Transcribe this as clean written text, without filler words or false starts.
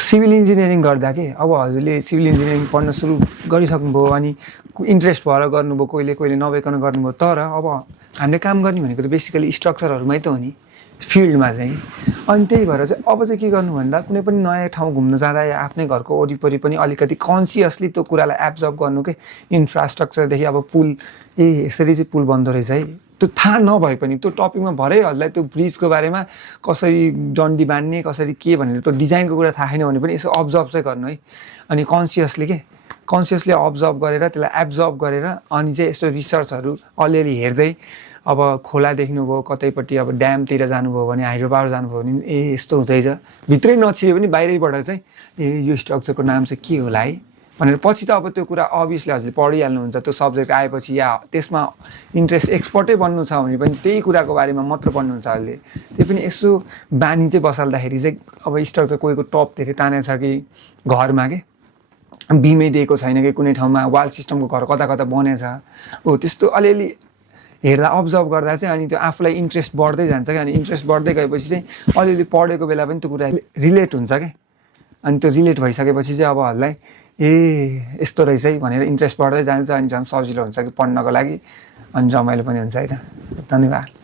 Civil engineering गर्दा के अब हजुरले सिभिल इन्जिनियरिङ पढ्न सुरु गरिसक्नुभयो अनि इन्ट्रेस्ट भएर गर्नुभयो, कोहीले नभइकन गर्नुभयो। तर अब हामीले काम गर्ने भनेको त बेसिकली स्ट्रक्चरहरूमै त हो नि, फिल्डमा चाहिँ। अनि त्यही भएर चाहिँ अब चाहिँ के गर्नु भन्दा कुनै पनि नयाँ ठाउँ घुम्न जाँदा या आफ्नै घरको वरिपरि पनि अलिकति कन्सियसली त्यो कुरालाई एब्जर्भ गर्नु के, इन्फ्रास्ट्रक्चरदेखि अब पुल यसरी चाहिँ पुल बन्दो रहेछ है, त्यो थाहा नभए पनि त्यो टपिकमा भरै हजुरलाई त्यो ब्रिजको बारेमा कसरी डन्डी बान्ने, कसरी के भनेर त्यो डिजाइनको कुरा थाहा छैन भने पनि यसो अब्जर्भ चाहिँ गर्नु है। अनि कन्सियसली अब्जर्भ गरेर त्यसलाई एब्जर्भ गरेर अनि चाहिँ यस्तो रिसर्चहरू अलिअलि हेर्दै अब खोला देख्नुभयो, कतैपट्टि अब ड्यामतिर जानुभयो भने, हाइड्रो पावर जानुभयो भने यस्तो हुँदैछ, भित्रै नछिए पनि बाहिरैबाट चाहिँ यो स्ट्रक्चरको नाम चाहिँ के होला है भनेर पछि त अब त्यो कुरा अभियसली हजुरले पढिहाल्नुहुन्छ। त्यो सब्जेक्ट आएपछि या त्यसमा इन्ट्रेस्ट एक्सपर्टै बन्नु छ भने पनि त्यही कुराको बारेमा मात्र पढ्नुहुन्छ हजुरले। त्यो पनि यसो बानी चाहिँ बसाल्दाखेरि चाहिँ अब स्ट्रक्चर कोहीको टप धेरै तानेको छ कि घरमा के बिमै दिएको छैन कि कुनै ठाउँमा वाल सिस्टमको घर कता कता बनेछ हो, त्यस्तो अलिअलि हेर्दा अब्जर्भ गर्दा चाहिँ अनि त्यो आफूलाई इन्ट्रेस्ट बढ्दै जान्छ क्या। अनि इन्ट्रेस्ट बढ्दै गएपछि चाहिँ अलिअलि पढेको बेला पनि त्यो कुरा रिलेट हुन्छ क्या। अनि त्यो रिलेट भइसकेपछि चाहिँ अब हजुरलाई यस्तो रहेछ है भनेर इन्ट्रेस्ट बढ्दै जान्छ अनि झन् सजिलो हुन्छ कि पढ्नको लागि, अनि रमाइलो पनि हुन्छ है त। धन्यवाद।